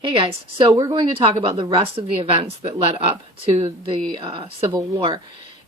Hey guys, so we're going to talk about the rest of the events that led up to the Civil War.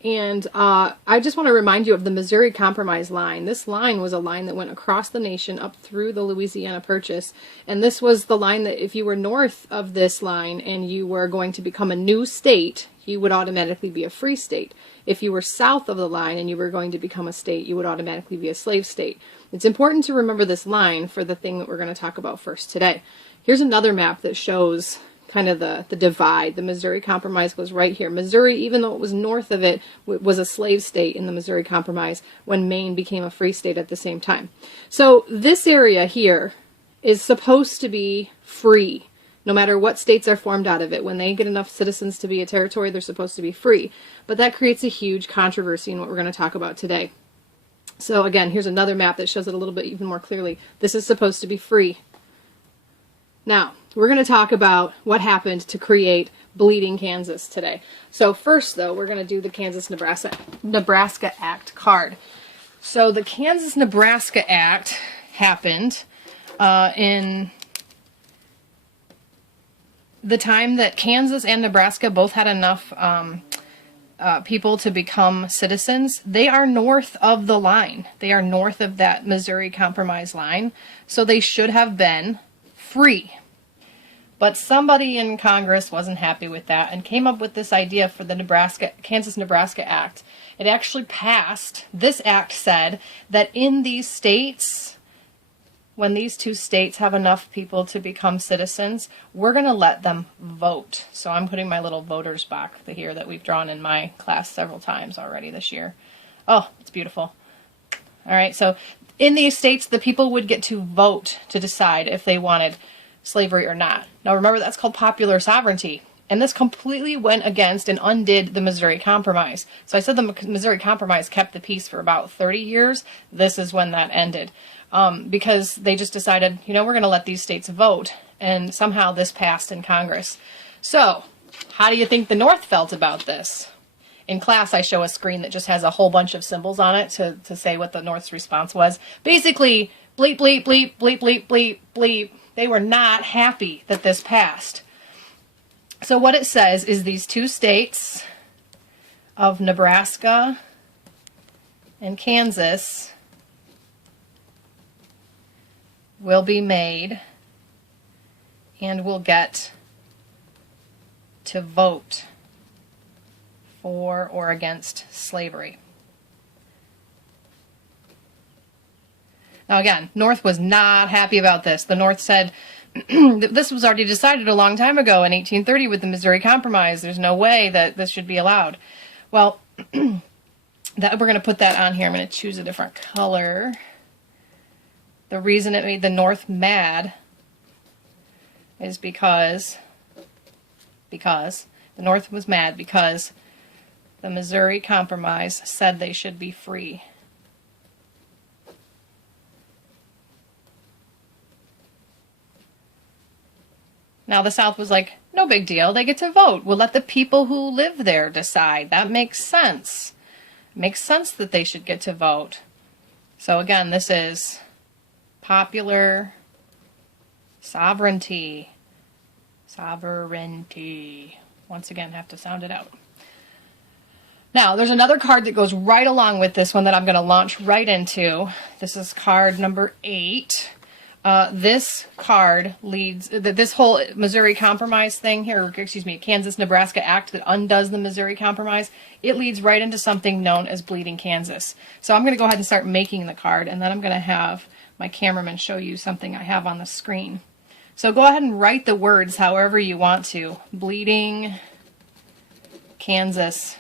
And I just want to remind you of the Missouri Compromise line. This line was a line that went across the nation up through the Louisiana Purchase. And this was the line that if you were north of this line and you were going to become a new state, you would automatically be a free state. If you were south of the line and you were going to become a state, you would automatically be a slave state. It's important to remember this line for the thing that we're going to talk about first today. Here's another map that shows kind of the divide. The Missouri Compromise goes right here. Missouri, even though it was north of it, was a slave state in the Missouri Compromise when Maine became a free state at the same time. So this area here is supposed to be free, no matter what states are formed out of it. When they get enough citizens to be a territory, they're supposed to be free. But that creates a huge controversy in what we're going to talk about today. So again, here's another map that shows it a little bit even more clearly. This is supposed to be free. Now, we're going to talk about what happened to create Bleeding Kansas today. So first, though, we're going to do the Kansas-Nebraska Act card. So the Kansas-Nebraska Act happened in the time that Kansas and Nebraska both had enough people to become citizens. They are north of the line. They are north of that Missouri Compromise line. So they should have been free. But somebody in Congress wasn't happy with that and came up with this idea for the Kansas-Nebraska Act. It actually passed. This act said that in these states, when these two states have enough people to become citizens, we're going to let them vote. So I'm putting my little voter's box here that we've drawn in my class several times already this year. Oh, it's beautiful. All right, so in these states, the people would get to vote to decide if they wanted slavery or not. Now remember, that's called popular sovereignty. And this completely went against and undid the Missouri Compromise. So I said the Missouri Compromise kept the peace for about 30 years. This is when that ended. Because they just decided, you know, we're going to let these states vote. And somehow this passed in Congress. So, how do you think the North felt about this? In class, I show a screen that just has a whole bunch of symbols on it to say what the North's response was. Basically, bleep, bleep, bleep, bleep, bleep, bleep, bleep. They were not happy that this passed. So what it says is these two states of Nebraska and Kansas will be made and will get to vote for or against slavery. Now again, North was not happy about this. The North said, this was already decided a long time ago in 1830 with the Missouri Compromise. There's no way that this should be allowed. Well, we're going to put that on here. I'm going to choose a different color. The reason it made the North mad is because the North was mad because the Missouri Compromise said they should be free. Now the South was like, no big deal, they get to vote. We'll let the people who live there decide. That makes sense. It makes sense that they should get to vote. So again, this is popular sovereignty. Sovereignty. Once again, have to sound it out. Now, there's another card that goes right along with this one that I'm going to launch right into. This is card number 8. This card leads, this whole Missouri Compromise thing here, or excuse me, Kansas-Nebraska Act that undoes the Missouri Compromise, it leads right into something known as Bleeding Kansas. So I'm going to go ahead and start making the card, and then I'm going to have my cameraman show you something I have on the screen. So go ahead and write the words however you want to. Bleeding Kansas.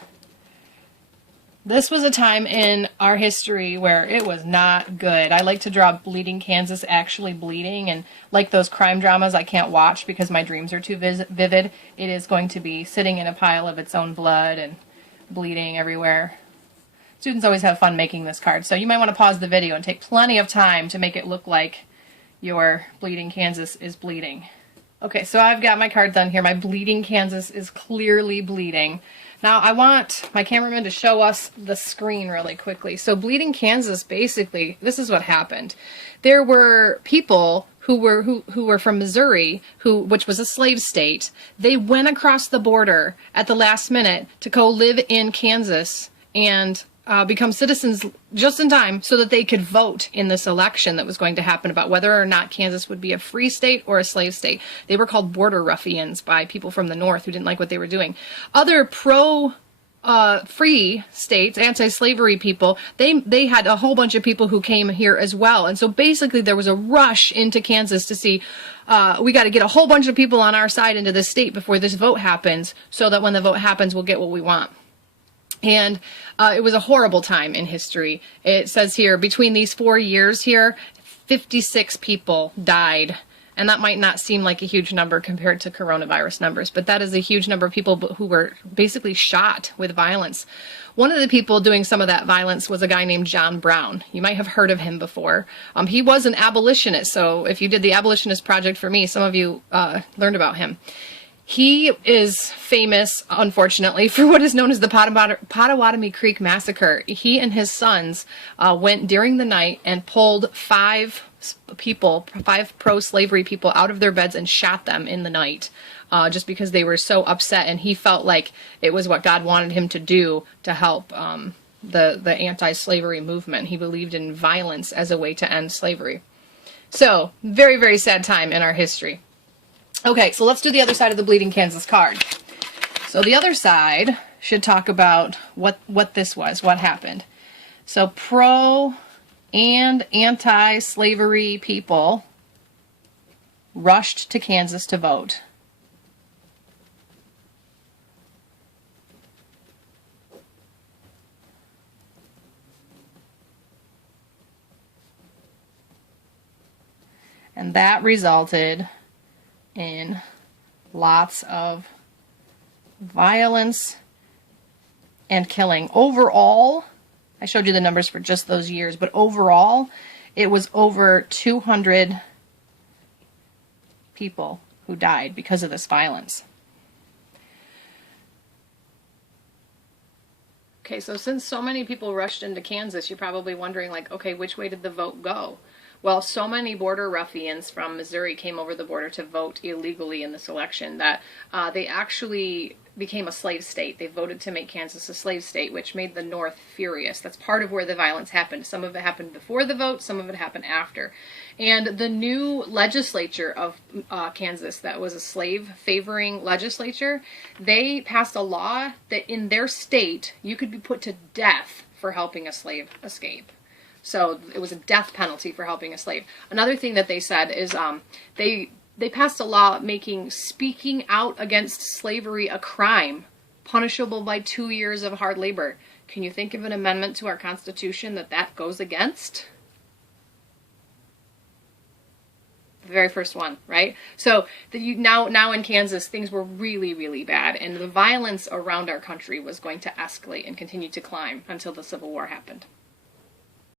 This was a time in our history where it was not good. I like to draw Bleeding Kansas actually bleeding, and like those crime dramas I can't watch because my dreams are too vivid, it is going to be sitting in a pile of its own blood and bleeding everywhere. Students always have fun making this card, so you might want to pause the video and take plenty of time to make it look like your Bleeding Kansas is bleeding. Okay, so I've got my card done here. My Bleeding Kansas is clearly bleeding. Now I want my cameraman to show us the screen really quickly. So Bleeding Kansas, basically, this is what happened. There were people who were from Missouri, which was a slave state, they went across the border at the last minute to go live in Kansas and become citizens just in time so that they could vote in this election that was going to happen about whether or not Kansas would be a free state or a slave state. They were called border ruffians by people from the North who didn't like what they were doing. Other free states, anti-slavery people, they had a whole bunch of people who came here as well. And so basically there was a rush into Kansas to see, we got to get a whole bunch of people on our side into this state before this vote happens, so that when the vote happens, we'll get what we want. And it was a horrible time in history. It says here, between these 4 years here, 56 people died. And that might not seem like a huge number compared to coronavirus numbers, but that is a huge number of people who were basically shot with violence. One of the people doing some of that violence was a guy named John Brown. You might have heard of him before. He was an abolitionist, so if you did the Abolitionist Project for me, some of you learned about him. He is famous, unfortunately, for what is known as the Pottawatomie Creek Massacre. He and his sons went during the night and pulled five pro-slavery people out of their beds and shot them in the night, just because they were so upset, and he felt like it was what God wanted him to do to help the anti-slavery movement. He believed in violence as a way to end slavery. So, very, very sad time in our history. Okay, so let's do the other side of the Bleeding Kansas card. So the other side should talk about what this was, what happened. So pro and anti-slavery people rushed to Kansas to vote. And that resulted in lots of violence and killing. Overall, I showed you the numbers for just those years, but overall, it was over 200 people who died because of this violence. Okay, so since so many people rushed into Kansas, you're probably wondering, like, okay, which way did the vote go? Well, so many border ruffians from Missouri came over the border to vote illegally in this election that they actually became a slave state. They voted to make Kansas a slave state, which made the North furious. That's part of where the violence happened. Some of it happened before the vote, some of it happened after. And the new legislature of Kansas, that was a slave-favoring legislature, they passed a law that in their state, you could be put to death for helping a slave escape. So it was a death penalty for helping a slave. Another thing that they said is they passed a law making speaking out against slavery a crime, punishable by 2 years of hard labor. Can you think of an amendment to our Constitution that goes against? The very first one, right? So now in Kansas, things were really, really bad, and the violence around our country was going to escalate and continue to climb until the Civil War happened.